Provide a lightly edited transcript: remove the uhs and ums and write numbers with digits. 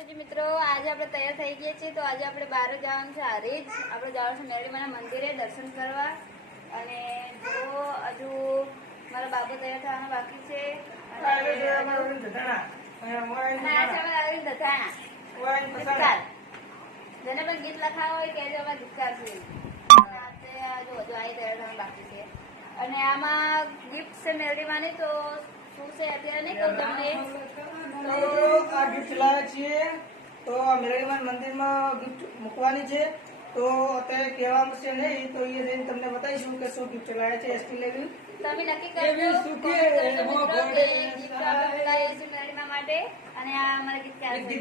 માતાજી મિત્રો, આજે આપણે તૈયાર થઈ ગયા છીએ. તો આજે આપણે બહાર જવાનું છે. હારીજ આપણે જવાનું છે મેરડીમાના મંદિરે દર્શન કરવા. અને જો હજુ મારા બાબુ તૈયાર થવાના બાકી છે. જેને પણ ગીત લખાવો હોય કે અમારા ગીતકાર છે. હજુ તૈયાર થવાના બાકી છે. અને આમાં ગિફ્ટ છે મેરડીમાની. તો શું છે અત્યારે નહીં કહું તમને. તો આ ગિફ્ટ લાવ્યા છીએ. તો મેરડીમાન મંદિરમાં ગિફ્ટ મૂકવાની છે. તો અત્યારે કહેવાનું છે નહીં, તો એ જઈને તમને બતાવીશું કે શું ગિફ્ટ લાવ્યા છે. એસટી લેવી તમે નક્કી કરજો મેરડીમા માટે. અને આ અમારા ગીત ચાલે છે.